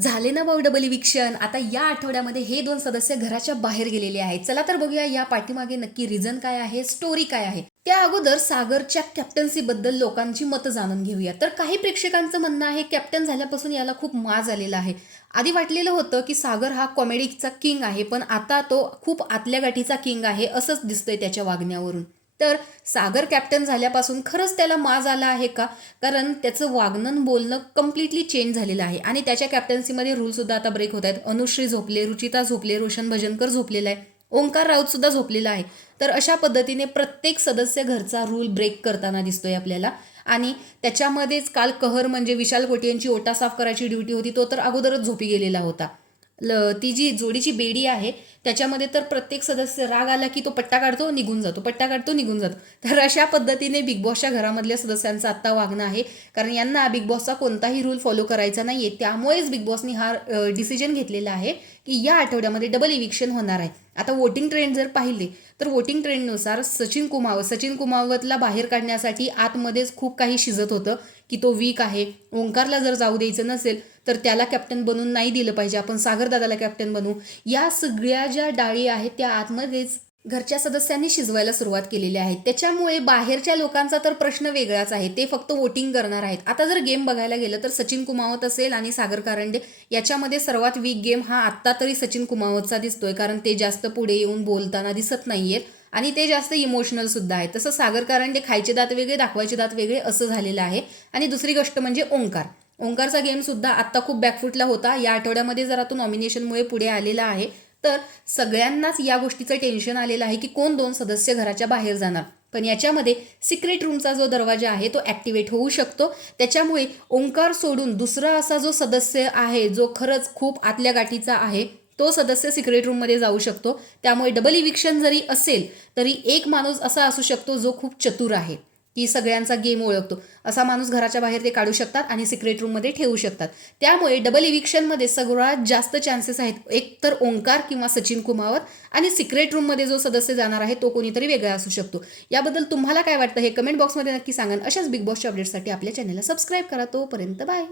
झाले ना भाऊ डबल इविक्शन. आता या आठवड्यामध्ये हे 2 सदस्य घराच्या बाहेर गेलेले आहेत. चला तर बघूया या पाठीमागे नक्की रिझन काय आहे, स्टोरी काय आहे. त्या अगोदर सागरच्या कॅप्टन्सी बद्दल लोकांची मतं जाणून घेऊया. तर काही प्रेक्षकांचं म्हणणं आहे कॅप्टन झाल्यापासून याला खूप माज आलेला आहे. आधी वाटलेलं होतं की सागर हा कॉमेडीचा किंग आहे, पण आता तो खूप आतल्या गाठीचा किंग आहे असंच दिसतंय त्याच्या वागण्यावरून. तर सागर कॅप्टन झाल्यापासून खरंच त्याला माज आला आहे का? कारण त्याचं वागणं बोलणं कम्प्लिटली चेंज झालेलं आहे आणि त्याच्या कॅप्टन्सीमध्ये रूलसुद्धा आता ब्रेक होत आहेत. अनुश्री झोपले, रुचिता झोपले, रोशन भजनकर झोपलेला आहे, ओंकार राऊत सुद्धा झोपलेला आहे. तर अशा पद्धतीने प्रत्येक सदस्य घरचा रूल ब्रेक करताना दिसतोय आपल्याला. आणि त्याच्यामध्येच काल कहर म्हणजे विशाल कोटी यांची ओटा साफ करायची ड्युटी होती, तो तर अगोदरच झोपी गेलेला होता. ती जी जोडीची बेडी आहे त्याच्यामध्ये तर प्रत्येक सदस्य राग आला की तो पट्टा काढतो निघून जातो, पट्टा काढतो निघून जातो. तर अशा पद्धतीने बिग बॉसच्या घरामधल्या सदस्यांचं आत्ता वागणं आहे. कारण यांना बिग बॉसचा कोणताही रूल फॉलो करायचा नाहीये. त्यामुळेच बिग बॉसनी हा डिसिजन घेतलेला आहे की या आठवड्यामध्ये डबल इविक्शन होणार आहे. आता वोटिंग ट्रेंड जर पाहिले तर वोटिंग ट्रेंडनुसार सचिन कुमावतला बाहेर काढण्यासाठी आतमध्येच खूप काही शिजत होतं की तो वीक आहे. ओंकारला जर जाऊ द्यायचं नसेल तर त्याला कॅप्टन बनवून नाही दिलं पाहिजे, आपण सागरदादाला कॅप्टन बनवू. या सगळ्या ज्या डाळी आहेत त्या आतमध्येच घरच्या सदस्यांनी शिजवायला सुरुवात केलेली आहे. त्याच्यामुळे बाहेरच्या लोकांचा तर प्रश्न वेगळाच आहे, ते फक्त वोटिंग करणार आहेत. आता जर गेम बघायला गेलं तर सचिन कुमावत असेल आणि सागर कारंडे याच्यामध्ये सर्वात वीक गेम हा आत्ता तरी सचिन कुमावतचा दिसतोय. कारण ते जास्त पुढे येऊन बोलताना दिसत नाहीयेत आणि ते जास्त इमोशनल सुद्धा आहे. तसं सागर कारंडे खायचे दात वेगळे दाखवायचे दात वेगळे असं झालेलं आहे. आणि दुसरी गोष्ट म्हणजे ओंकारचा गेम सुद्धा आत्ता खूप बॅकफुटला होता. या आठवड्यामध्ये जरा तो नॉमिनेशनमुळे पुढे आलेला आहे. तर सगळ्यांनाच या गोष्टीचं टेन्शन आलेलं आहे की कोण 2 सदस्य घराच्या बाहेर जाणार. पण याच्यामध्ये सिक्रेट रूमचा जो दरवाजा आहे तो ॲक्टिवेट होऊ शकतो. त्याच्यामुळे ओंकार सोडून दुसरा असा जो सदस्य आहे जो खरंच खूप आतल्या गाठीचा आहे तो सदस्य सिक्रेट रूममध्ये जाऊ शकतो. त्यामुळे डबल इविक्शन जरी असेल तरी एक माणूस असा असू शकतो जो खूप चतुर आहे की सगळ्यांचा गेम ओळखतो. असा माणूस घराच्या बाहेर ते काढू शकतात आणि सिक्रेट रूममध्ये ठेवू शकतात. त्यामुळे डबल इविक्शनमध्ये सगळ्यात जास्त चान्सेस आहेत एक तर ओंकार किंवा सचिन कुमावत, आणि सिक्रेट रूममध्ये जो सदस्य जाणार आहे तो कोणीतरी वेगळा असू शकतो. याबद्दल तुम्हाला काय वाटतं हे कमेंट बॉक्समध्ये नक्की सांगा. अशाच बिग बॉसच्या अपडेट्ससाठी आपल्या चॅनलला सबस्क्राईब करा. तोपर्यंत बाय.